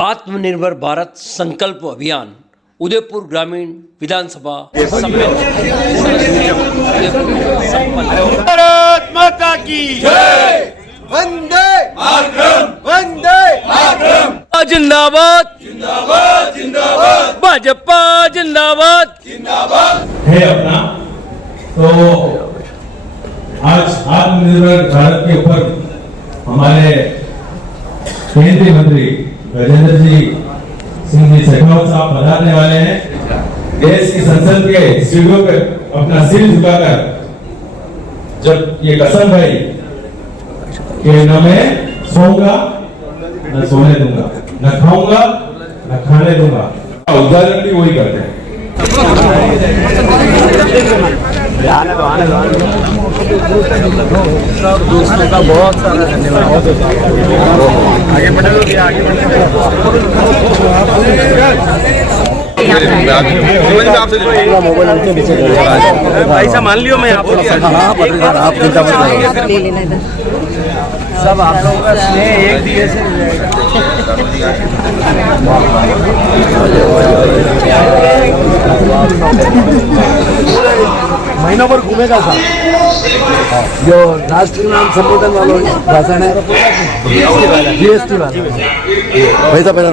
आत्मनिर्भर भारत संकल्प अभियान उदयपुर ग्रामीण विधानसभा भारत माता की जय। वंदे मातरम, वंदे मातरम। जिंदाबाद जिंदाबाद जिंदाबाद, भाजपा जिंदाबाद जिंदाबाद है अपना। तो आज आत्मनिर्भर भारत के ऊपर हमारे केंद्रीय मंत्री गजेंद्र सिंह जी शेखावत साहब पधारने वाले हैं। देश की संसद के सीढ़ियों पर अपना सिर झुकाकर जब ये कसम भाई कि न मैं सोऊंगा न सोने दूंगा, न खाऊंगा न खाने दूंगा, उदाहरण भी वही करते हैं। दोस्तों का बहुत सारा धन्यवाद। आगे बढ़े, आगे ऐसा मान लियो मैं आपको सब आप लोगों का स्नेह एक दिए से महीनों भर घूमेगा साहब। जो राष्ट्रीय नाम संबोधन वालों भाषण है जीएसटी वाला वैसा पहले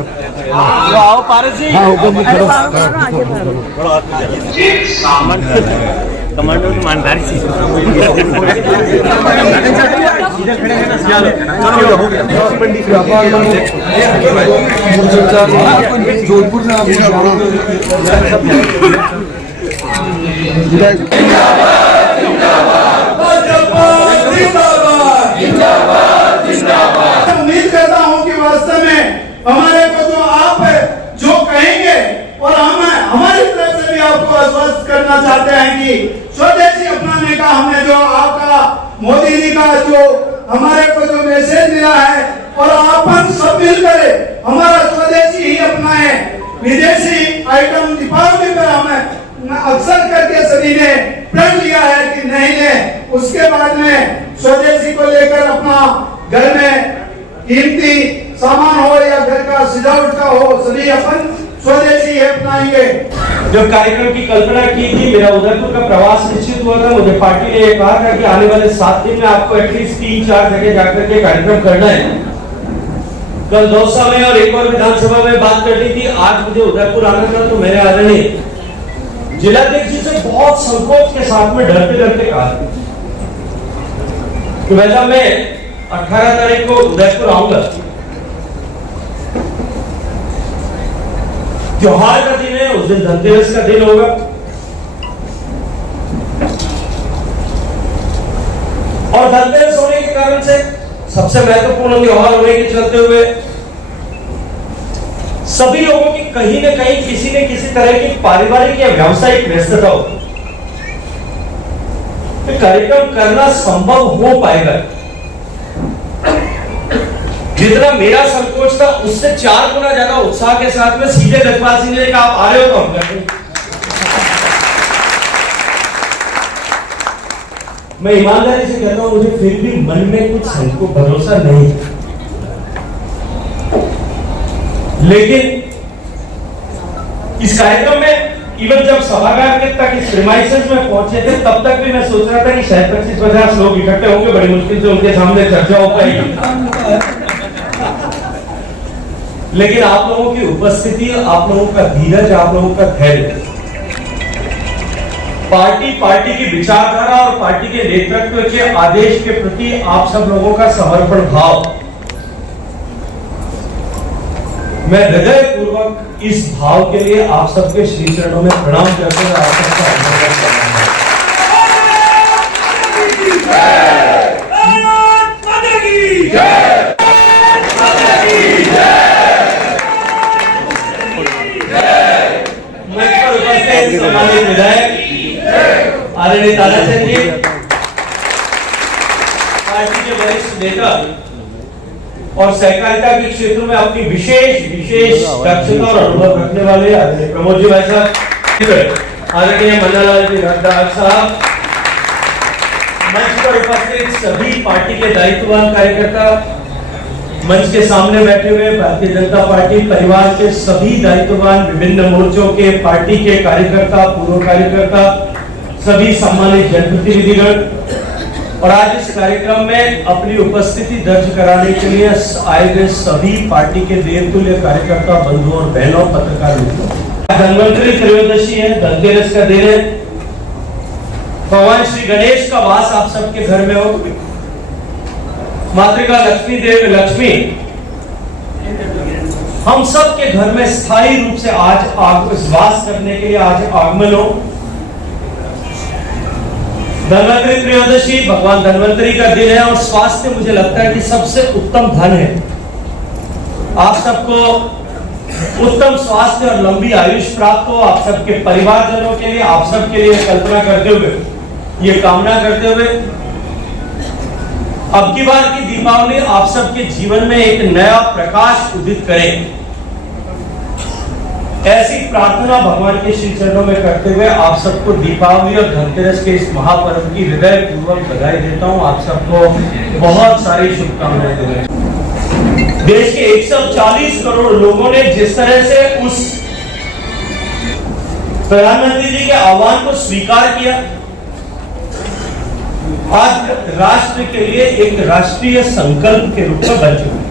आओ पारस जी। हाँ हुक्म करो। कमांडो की ईमानदारी से जोधपुर उम्मीद करता हूँ कि वास्तव में हमारे को जो आप जो कहेंगे और हम हमारी तरफ से भी आपको आश्वस्त करना चाहते हैं कि स्वदेशी अपनाने का हमने जो आपका मोदी जी का जो हमारे को जो मैसेज दिया है और अपन सब मिलकर हमारा स्वदेशी ही अपनाए। विदेशी आइटम दीपावली पर हमें अक्सर करके सभी ने प्रण लिया है कि नहीं ले, उसके बाद में स्वदेशी को लेकर अपना घर में कीमती सामान हो या घर का सजावट का हो, सभी अपन स्वदेशी अपनाएंगे। जब कार्यक्रम की कल्पना की थी, मेरा उदयपुर का प्रवास निश्चित हुआ था। मुझे पार्टी ने कहा था कि आने वाले 7 दिन में आपको एटलीस्ट 3-4 जगह जाकर के कार्यक्रम करना है। कल दौसा में और एक और विधानसभा में बात करनी थी। आज मुझे उदयपुर आना था, तो मैंने आदरणीय जिलाध्यक्ष जी से बहुत संकोच के साथ में डरते डरते कहा कि वैसा मैं 18 तारीख को उदयपुर आऊंगा। त्योहार का दिन है, उस दिन धनतेरस का दिन होगा और धनतेरस होने के कारण से सबसे महत्वपूर्ण त्योहार होने के चलते हुए सभी लोगों की कहीं न कहीं किसी न किसी तरह की पारिवारिक या व्यावसायिक व्यस्तता हो, कार्यक्रम करना संभव हो पाएगा। जितना मेरा संकोच था उससे 4 गुना ज्यादा उत्साह के साथ में सीधे जजपाल सिंह ने कहा आप आ रहे हो तो हम कर देंगे। मैं ईमानदारी से कहता हूं, मुझे फिर भी मन में कुछ संकोच भरोसा नहीं, लेकिन इस कार्यक्रम में इवन जब सभागार के तक इस प्रीमाइसेस में पहुंचे थे, तब तक भी मैं सोच रहा था कि शायद 25-50 लोग इकट्ठे होंगे, बड़ी मुश्किल से उनके सामने चर्चा हो पाएगी। लेकिन आप लोगों की उपस्थिति, आप लोगों का धीरज, आप लोगों का धैर्य, पार्टी की विचारधारा और पार्टी के नेतृत्व के आदेश के प्रति आप सब लोगों का समर्पण भाव, मैं हृदय पूर्वक इस भाव के लिए आप सबके श्री चरणों में प्रणाम करते हुए आप सबका अभिनंदन करता हूं। सम्मानित विधायक आदरणीय ताराचंद जी, पार्टी के वरिष्ठ नेता और सहकारिता के क्षेत्र में अपनी विशेष दक्षता और अनुभव रखने वाले आदरणीय प्रमोद जी भाई साहब, आदरणीय मन्नालाल जी रंगदास साहब, मंच पर उपस्थित सभी पार्टी के दायित्ववान कार्यकर्ता, मंच के सामने बैठे हुए भारतीय जनता पार्टी परिवार के सभी दायित्ववान, विभिन्न मोर्चों के पार्टी के कार्यकर्ता, पूर्व कार्यकर्ता, सभी सम्मानित जनप्रतिनिधिगण और आज इस कार्यक्रम में अपनी उपस्थिति दर्ज कराने के लिए आए गए सभी पार्टी के देवतुल्य कार्यकर्ता बंधुओं और बहनों, पत्रकार मित्रों। धन्वंतरी त्रयोदशी है, धनतेरस का दिन है। भगवान श्री गणेश का वास आप सबके घर में हो। मातृका लक्ष्मी देव लक्ष्मी हम सब के घर में स्थायी रूप से आज वास करने के लिए आज आगमन हो। धन्वंतरी त्रयोदशी भगवान धन्वंतरी का दिन है और स्वास्थ्य मुझे लगता है कि सबसे उत्तम धन है। आप सबको उत्तम स्वास्थ्य और लंबी आयुष प्राप्त हो, आप सबके परिवारजनों के लिए, आप सबके लिए कल्पना करते हुए, ये कामना करते हुए अब की बार की दीपावली आप सबके जीवन में एक नया प्रकाश उदित करे, ऐसी प्रार्थना भगवान के श्री चरणों में करते हुए आप सबको दीपावली और धनतेरस के इस महापर्व की हृदय पूर्वक बधाई देता हूं। आप सबको बहुत सारी शुभकामनाएं दे रहे हैं। देश के 140 करोड़ लोगों ने जिस तरह से उस प्रधानमंत्री जी के आह्वान को स्वीकार किया, आज राष्ट्र के लिए एक राष्ट्रीय संकल्प के रूप में बन चुका है।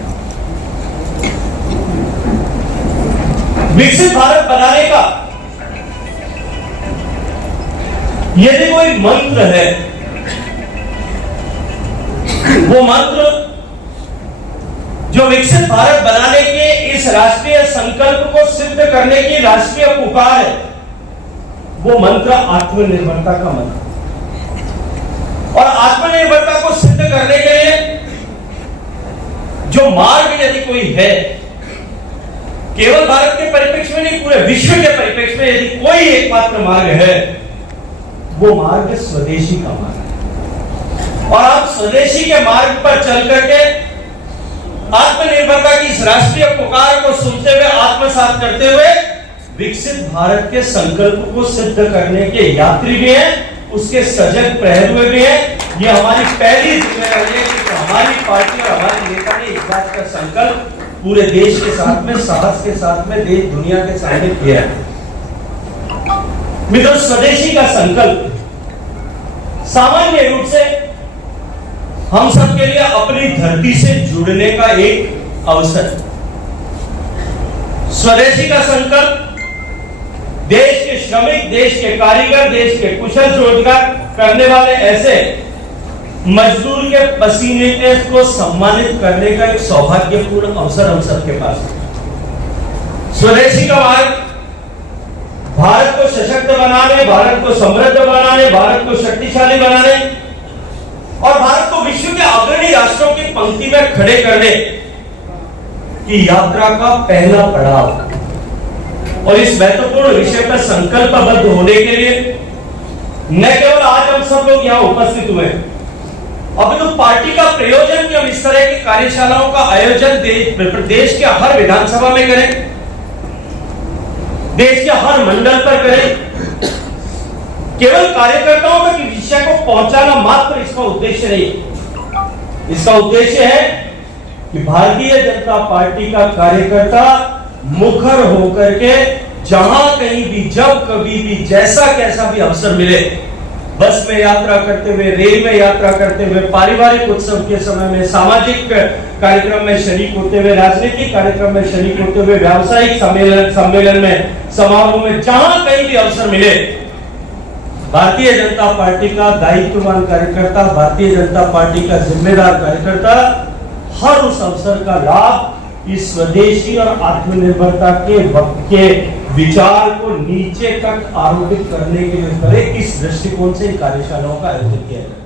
विकसित भारत बनाने का यदि कोई मंत्र है, वो मंत्र जो विकसित भारत बनाने के इस राष्ट्रीय संकल्प को सिद्ध करने की राष्ट्रीय पुकार है, वो मंत्र आत्मनिर्भरता का मंत्र। और आत्मनिर्भरता को सिद्ध करने के लिए जो मार्ग यदि कोई है, केवल भारत के परिप्रेक्ष्य में नहीं, पूरे विश्व के परिप्रेक्ष्य में यदि कोई एकमात्र मार्ग है, वो मार्ग स्वदेशी का मार्ग है। और आप स्वदेशी के मार्ग पर चल करके आत्मनिर्भरता की इस राष्ट्रीय पुकार को सुनते हुए, आत्मसात करते हुए विकसित भारत के संकल्प को सिद्ध करने के यात्री भी हैं, उसके सजग प्रहरी भी हैं। ये हमारी पहली जिम्मेदारी है कि हमारी पार्टी और हमारे नेता ने इस बात का संकल्प पूरे देश के साथ में, साहस के साथ में देश दुनिया के सामने किया है। मित्रों, स्वदेशी का संकल्प सामान्य रूप से हम सब के लिए अपनी धरती से जुड़ने का एक अवसर। स्वदेशी का संकल्प देश के श्रमिक, देश के कारीगर, देश के कुशल रोजगार करने वाले ऐसे मजदूर के पसीने को सम्मानित करने का एक सौभाग्यपूर्ण अवसर हम सबके पास है। स्वदेशी का मार्ग भारत को सशक्त बनाने, भारत को समृद्ध बनाने, भारत को शक्तिशाली बनाने और भारत को विश्व के अग्रणी राष्ट्रों की पंक्ति में खड़े करने की यात्रा का पहला पड़ाव। और इस महत्वपूर्ण विषय पर संकल्पबद्ध होने के लिए न केवल आज हम सब लोग यहाँ उपस्थित हुए, अब तो पार्टी का प्रयोजन कि हम इस तरह की कार्यशालाओं का आयोजन देश के हर विधानसभा में करें, देश के हर मंडल पर करें। केवल कार्यकर्ताओं तक विषय को पहुंचाना मात्र इसका उद्देश्य नहीं। इसका उद्देश्य है कि भारतीय जनता पार्टी का कार्यकर्ता मुखर होकर के जहां कहीं भी, जब कभी भी, जैसा कैसा भी अवसर मिले, बस में यात्रा करते हुए, रेल में यात्रा करते हुए, पारिवारिक उत्सव के समय में, सामाजिक कार्यक्रम में शरीक होते हुए, राजनीतिक कार्यक्रम में शरीक होते हुए, व्यावसायिक सम्मेलन में, समारोह में, जहां कहीं भी अवसर मिले, भारतीय जनता पार्टी का दायित्ववान कार्यकर्ता, भारतीय जनता पार्टी का जिम्मेदार कार्यकर्ता हर उस अवसर का लाभ इस स्वदेशी और आत्मनिर्भरता के वक्त के विचार को नीचे तक आरोपित करने के लिए करे, इस दृष्टिकोण से कार्यशालाओं का आयोजन किया जाए।